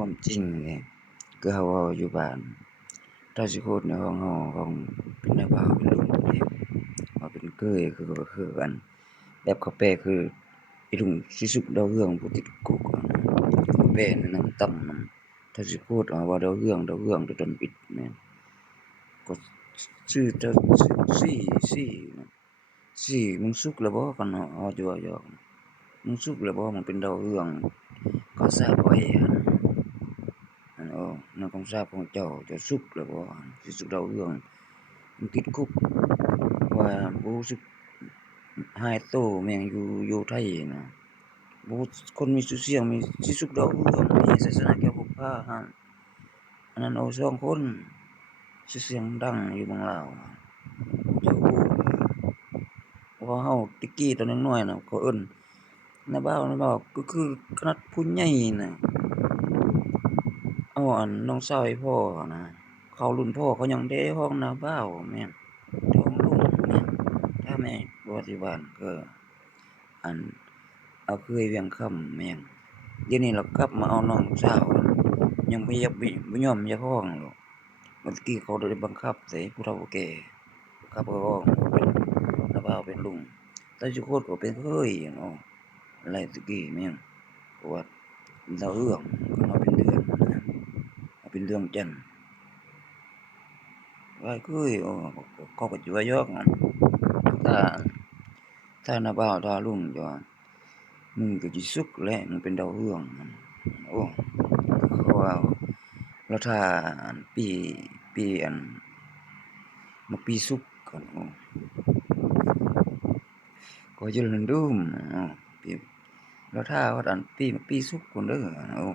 ความจริงนี่คือเราเว้าอยู่บ้านถ้าสิพูดในห้องเราของเป็นน้าบ่าวเป็นลุงนี่ว่าเป็นเกยก็คือกันแบบเขาแปลคืออีลุงสิสุกดาวเรืองผู้ติดคุกอะนะเขาแปลในหนังต่ำนำถ้าสิพูดว่าดาวเรืองโดยตนปิดแม่นก็ชื่อจะสิสิมึงสุกแล้วบ่กันเนาะเอาจะว่าหยอกมึงสุกแล้วบ่มึงเป็นดาวเรืองเขาสาปไว้อะนะ ในคำสาปของเจ้าจะสุกแล้วบ่สิสุกดาวเรืองมันติดคุกว่าบ่รู้สึกหายโตแม่งอยู่ไทยน่ะบ่คนมีชื่อเสียงมีสิสุกดาวเรืองมีศาสนาแก้วพกพาหั้นอันนั้นเอาสองคนชื่อเสียงดังอยู่เมืองลาวเจ้าฮู้เพราะว่าเฮาแต่กี้ตอนน้อยๆน่ะเขาเอิ้นน้าบ่าวก็คือขนาดผู้ใหญ่น่ะ เอาน้องสาวให้พ่อนะเขารุ่นพ่อเขายังได้ฮ้องน้าบ่าวแม่นฮ้องลุงแม่นถ้าแม่บ่ที่บ้านก็อันเอาเคยเวียงค่ำแม่นเดี๋ยวนี้เรากลับมาเอาน้องสาวยังบ่ยอมอยากฮ้องหรอกเมื่อกี้เขาได้บังคับใส่ผู้เฒ่าผู้แก่บังคับให้ฮ้องเป็นน้าบ่าวเป็นลุงแต่ซุคนก็เป็นเคยเนาะอะไรตะกี้แม่นเพราะว่าดาวเรืองก็มาเป็นเดือนนะมาเป็นเรื่องจันทน์ Rồi cưới có cái chúa giót ta ta là bao ta luôn cho mình cái chỉ xuất lẹ mình bên đầu hương ô khoa nó tha pi ăn một pi xúc còn ô có chứ lần đùm pi nó tha có đàn pi một pi xúc còn nữa ô